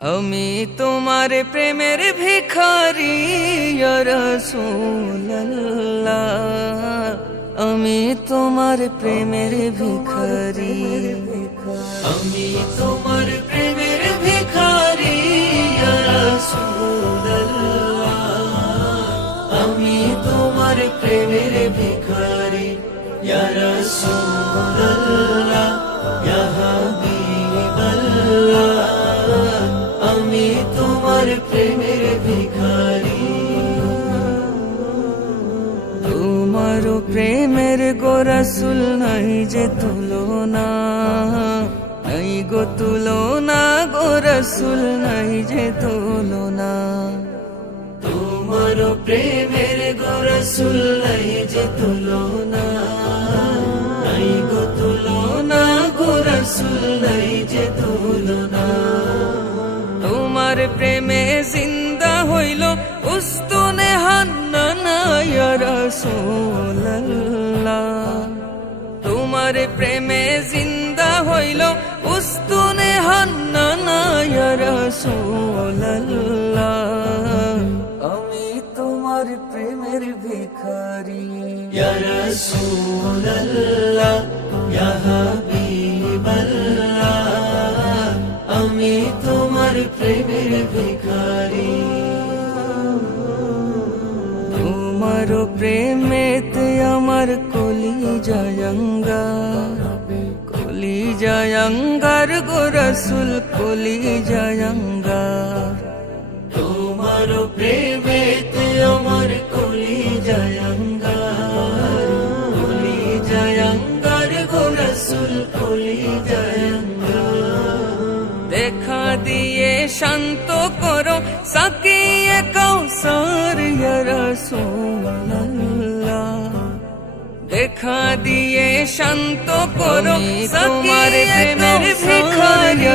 আমি তোমার প্রেমের ভিখারি ইয়া রাসূলুল্লাহ, আমি তোমার প্রেমের ভিখারি, আমি তোমার প্রেমের ভিখারি ইয়া রাসূলুল্লাহ, আমি তোমার প্রেমের ভিখারি ইয়া রাসূলুল্লাহ, ইয়া হাবিবাল্লাহ, আমি তোমার প্রেমের ভিখারি। তোমার প্রেমের গো রাসূল নাই যে তুলনা, নাই গো তুলনা, গো রাসূল নাই যে তুলনা। তোমার প্রেমের গো রাসূল নাই যে তুলনা, নাই গো তুলনা, গো রাসূল নাই যে তুলনা। তোমার প্রেমে জিন্দা হইল উস্তুনে হান্নানা ইয়া রাসূলুল্লাহ, তোমার প্রেমে জিন্দা হইল উস্তুনে হান্নানা ইয়া রাসূলুল্লাহ, আমি তোমার প্রেমের ভিখারি ইয়া রাসূলুল্লাহ, ইয়া হাবিবাল্লাহ, আমি তোমার প্রেমের ভিখারি। তোমার প্রেমেতে আমার কলিজায় অঙ্গার, কলিজায় অঙ্গার গো রাসূল, কলিজায় অঙ্গার। তোমার প্রেমেতে আমার কলিজায় অঙ্গার, কলিজায় অঙ্গার গো রাসূল, কলিজায় অঙ্গার। দেখা দিয়ে শান্ত করো সাকিয়ে কাউসার ইয়া রাসূলুল্লাহ, দেখা দিয়ে শান্ত করো সাকিয়ে প্রেমের ভিখারি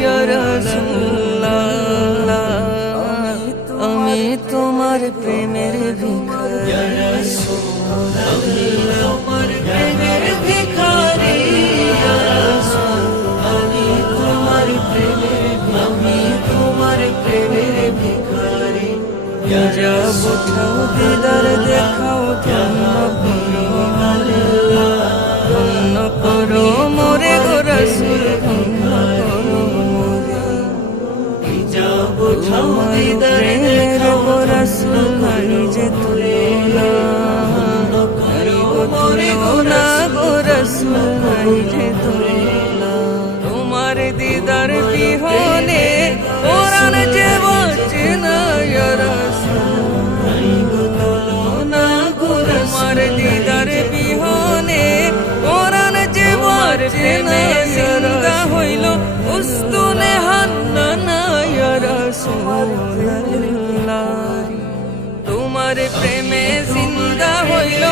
ইয়া রাসূলুল্লাহ, আমি তোমার প্রেমের ভিখারি ইয়া রাসূলুল্লাহ, তোমার প্রেমের ভিখারি ইয়া রাসূলুল্লাহ, আমি তোমার প্রেমের, আমি তোমার প্রেমের ভিখারি। যাব ঠাও দিদার দেখাও, ধন্য করো মোরে গো রাসূল, ধন্য করো মোরে। যাব ঠাও দিদার দেখাও গো রাসূল, নাই যে তুলনা, নাই গো তুলনা, গো রাসূল নাই যে তুলনা। তোমার দিদার বিহনে কোরআন যে বাঁচে না ইয়া রাসূল, নাই গো তুলনা, গো তোমার দিদার বিহনে কোরআন যে বাঁচে না, জিন্দা হইল উস্তুনে হান্নানা ইয়া রাসূলুল্লাহ, তোমার প্রেমে জিন্দা হইল